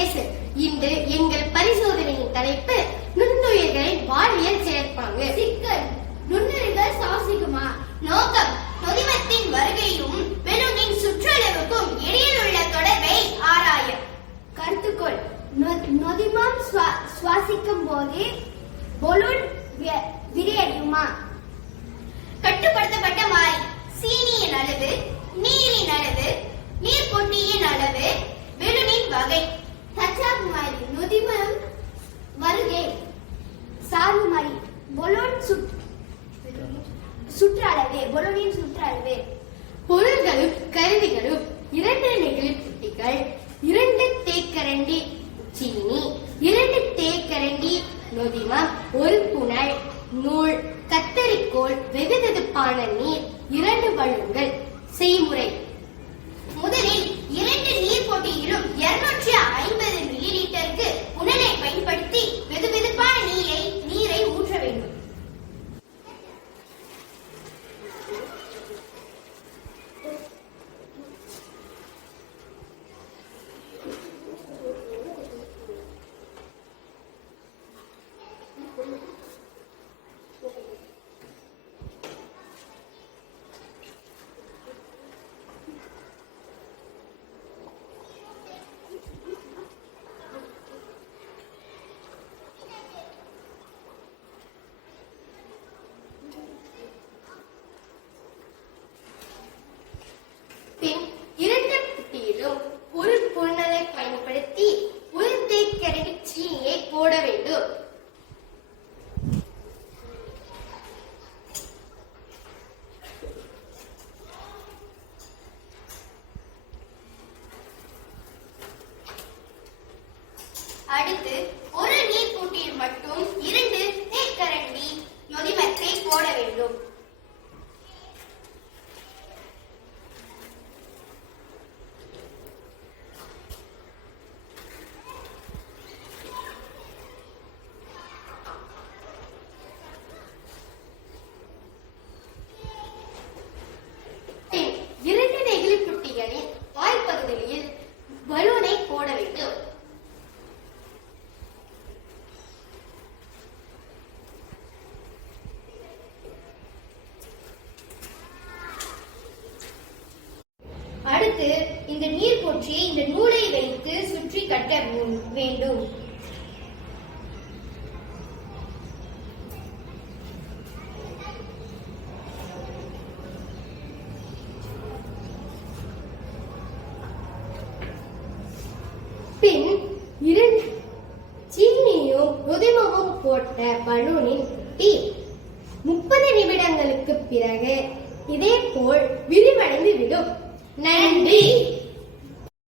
S, இன்று எங்கள் பரிசோதனையின் தலைப்பு நுண்ணுயிர்களின் வாழ்வியல் செயற்பாடு. சிக்கல்: நுண்ணுயிர்கள் சுவாசிக்குமா? நோக்கம்: நொதிமத்தின் வருகையும் பெலூனின் சுற்றளவுக்கும் இடையில் உள்ள தொடர்பை ஆராய. கருத்துக்கோள்: நொதிமம் சுவாசிக்கும் போது பலூன் விரியடையுமா? கட்டுப்படுத்தப்பட்ட மாறி: சீனியின் அளவு, நீரின் அளவு, நீர்ப்பொட்டியின் அளவு, பெலூனின் வகை. தற்சார்பு மாறி: நொதிமம் வருகை. சார்பு மாறி: பலூனின் சுற்றளவு. பொருள்களும் கருவிகளும்: 2 நெகிழிப் புட்டிகள், 2 தேக்கரண்டி சீனி, 2 தேக்கரண்டி நொதிமம், 1 புனல் நூல், கத்தரிக்கோல், வெதுவெதுப்பான நீர், 2 பலூன்கள். செய்முறை: முதலில் 2 நீர் போட்டியிலும் 250 மில்லி லிட்டருக்கு புனலை பயன்படுத்தி வெதுவெதுப்பான நீரை ஊற்ற வேண்டும். பின் 2 புட்டியிலும் 1 புனலை பயன்படுத்தி 1 தேக்கரண்டி சீனியை போட வேண்டும். அடுத்து 1 நீர் புட்டியில் மட்டும் 2 தேக்கரண்டி நொதிமத்தை போட வேண்டும். பின் 2 நெகிழிப் புட்டிகளின் வாய்ப்பகுதியில் பலூனை போட வேண்டும். அடுத்து இந்த நீர் பொற்றியை இந்த நூலை வைத்து சுற்றி கட்ட வேண்டும். பின் 2 சீனியும் நொதிமமும் போட்ட பலூனின் குட்டி 30 நிமிடங்களுக்கு பிறகு இதே போல் விரிவடைந்து விடும். நன்றி.